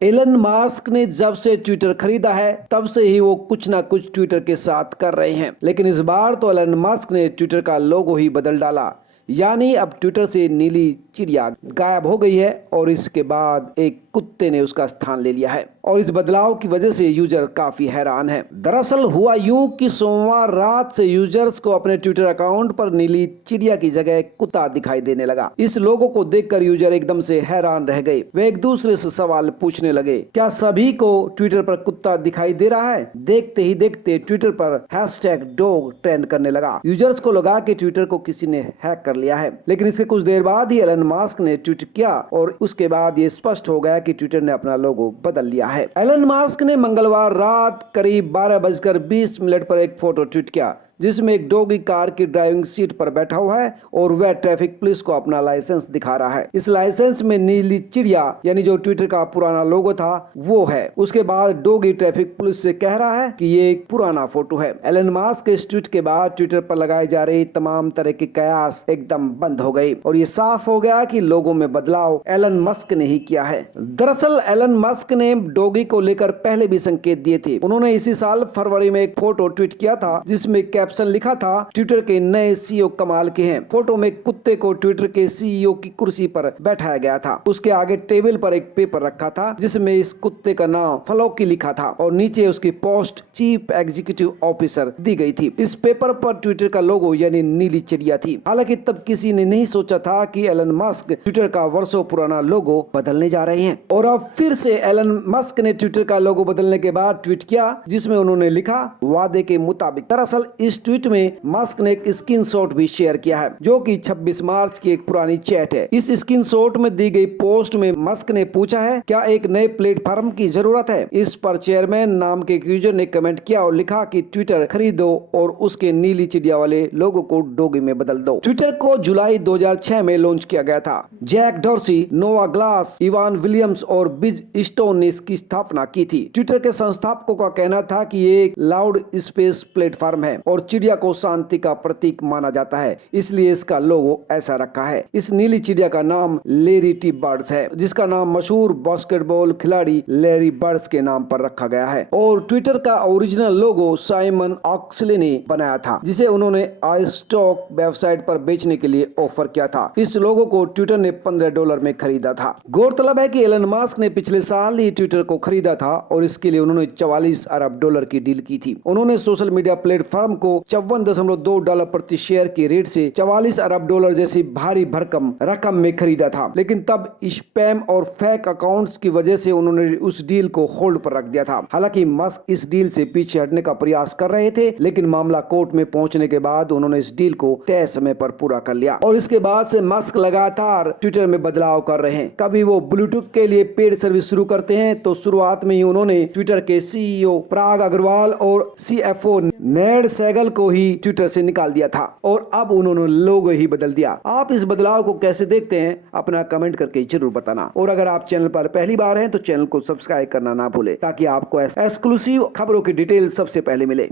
Elon mask ने जब से ट्विटर खरीदा है तब से ही वो कुछ ना कुछ ट्विटर के साथ कर रहे हैं, लेकिन इस बार तो एलन मास्क ने ट्विटर का लोगो ही बदल डाला। यानी अब ट्विटर से नीली चिड़िया गायब हो गई है और इसके बाद एक कुत्ते ने उसका स्थान ले लिया है और इस बदलाव की वजह से यूजर काफी हैरान है। दरअसल हुआ यूं कि सोमवार रात से यूजर्स को अपने ट्विटर अकाउंट पर नीली चिड़िया की जगह कुत्ता दिखाई देने लगा। इस लोगो को देखकर यूजर एकदम से हैरान रह गए। वे एक दूसरे से सवाल पूछने लगे, क्या सभी को ट्विटर पर कुत्ता दिखाई दे रहा है? देखते ही देखते ट्विटर पर #डॉग ट्रेंड करने लगा। यूजर्स को लगा कि ट्विटर को किसी ने हैक कर लिया है, लेकिन इसके कुछ देर बाद ही एलन मास्क ने ट्वीट किया और उसके बाद ये स्पष्ट हो गया कि ट्विटर ने अपना लोगो बदल लिया है। एलन मास्क ने मंगलवार रात करीब 12:20 पर एक फोटो ट्वीट किया जिसमें एक डॉगी कार की ड्राइविंग सीट पर बैठा हुआ है और वह ट्रैफिक पुलिस को अपना लाइसेंस दिखा रहा है। इस लाइसेंस में नीली चिड़िया यानी जो ट्विटर का पुराना लोगो था वो है। उसके बाद डॉगी ट्रैफिक पुलिस से कह रहा है कि ये एक पुराना फोटो है। एलन मास्क के इस ट्वीट के बाद ट्विटर पर लगाई जा रही तमाम तरह के कयास एकदम बंद हो गई और ये साफ हो गया कि लोगों में बदलाव एलन मस्क ने ही किया है। दरअसल एलन मस्क ने डॉगी को लेकर पहले भी संकेत दिए थे। उन्होंने इसी साल फरवरी में एक फोटो ट्वीट किया था जिसमें कैप्शन लिखा था, ट्विटर के नए सीईओ कमाल के हैं। फोटो में कुत्ते को ट्विटर के सीईओ की कुर्सी पर बैठाया गया था। उसके आगे टेबल पर एक पेपर रखा था जिसमें इस कुत्ते का नाम फ्लोकी लिखा था और नीचे उसकी पोस्ट चीफ एग्जीक्यूटिव ऑफिसर दी गई थी। इस पेपर पर ट्विटर का लोगो यानी नीली चिड़िया थी। हालांकि तब किसी ने नहीं सोचा था कि एलन मस्क ट्विटर का वर्षों पुराना लोगो बदलने जा रहे हैं। और अब फिर से एलन मस्क ने ट्विटर का लोगो बदलने के बाद ट्वीट किया जिसमें उन्होंने लिखा, वादे के मुताबिक। दरअसल इस ट्वीट में मस्क ने एक स्क्रीनशॉट भी शेयर किया है जो कि 26 मार्च की एक पुरानी चैट है। इस स्क्रीनशॉट में दी गई पोस्ट में मस्क ने पूछा है, क्या एक नए प्लेटफॉर्म की जरूरत है? इस पर चेयरमैन नाम के एक यूजर ने कमेंट किया और लिखा कि ट्विटर खरीदो और उसके नीली चिड़िया वाले लोगो को डॉगी में बदल दो। ट्विटर को जुलाई 2006 में लॉन्च किया गया था। जैक डॉर्सी, नोआ ग्लास, इवान विलियम्स और बिज स्टोन ने इसकी स्थापना की थी। ट्विटर के संस्थापकों का कहना था कि ये एक लाउड स्पेस प्लेटफॉर्म है और चिड़िया को शांति का प्रतीक माना जाता है, इसलिए इसका लोगो ऐसा रखा है। इस नीली चिड़िया का नाम लेरी टी बर्ड्स है जिसका नाम मशहूर बास्केटबॉल खिलाड़ी लैरी बर्ड्स के नाम पर रखा गया है। और ट्विटर का ओरिजिनल लोगो साइमन ऑक्सले ने बनाया था जिसे उन्होंने iStock वेबसाइट पर बेचने के लिए ऑफर किया था। इस लोगो को ट्विटर ने $15 में खरीदा था। गौरतलब है कि एलन मस्क ने पिछले साल ही ट्विटर को खरीदा था और इसके लिए उन्होंने $44 अरब की डील की थी। उन्होंने सोशल मीडिया प्लेटफॉर्म को $54.2 प्रति शेयर के रेट से $44 अरब जैसी भारी भरकम रकम में खरीदा था, लेकिन तब स्पैम और फेक अकाउंट्स की वजह से उन्होंने उस डील को होल्ड पर रख दिया था। हालांकि मस्क इस डील से पीछे हटने का प्रयास कर रहे थे, लेकिन मामला कोर्ट में पहुंचने के बाद उन्होंने इस डील को तय समय पर पूरा कर लिया और इसके बाद से मस्क लगातार ट्विटर में बदलाव कर रहे हैं। कभी वो ब्लूटूथ के लिए पेड सर्विस शुरू करते हैं तो शुरुआत में ही उन्होंने ट्विटर के सीईओ पराग अग्रवाल और सीएफओ नेड सेगल को ही ट्विटर से निकाल दिया था और अब उन्होंने लोगो ही बदल दिया। आप इस बदलाव को कैसे देखते हैं अपना कमेंट करके जरूर बताना और अगर आप चैनल पर पहली बार हैं तो चैनल को सब्सक्राइब करना ना भूले ताकि आपको एक्सक्लूसिव खबरों की डिटेल सबसे पहले मिले।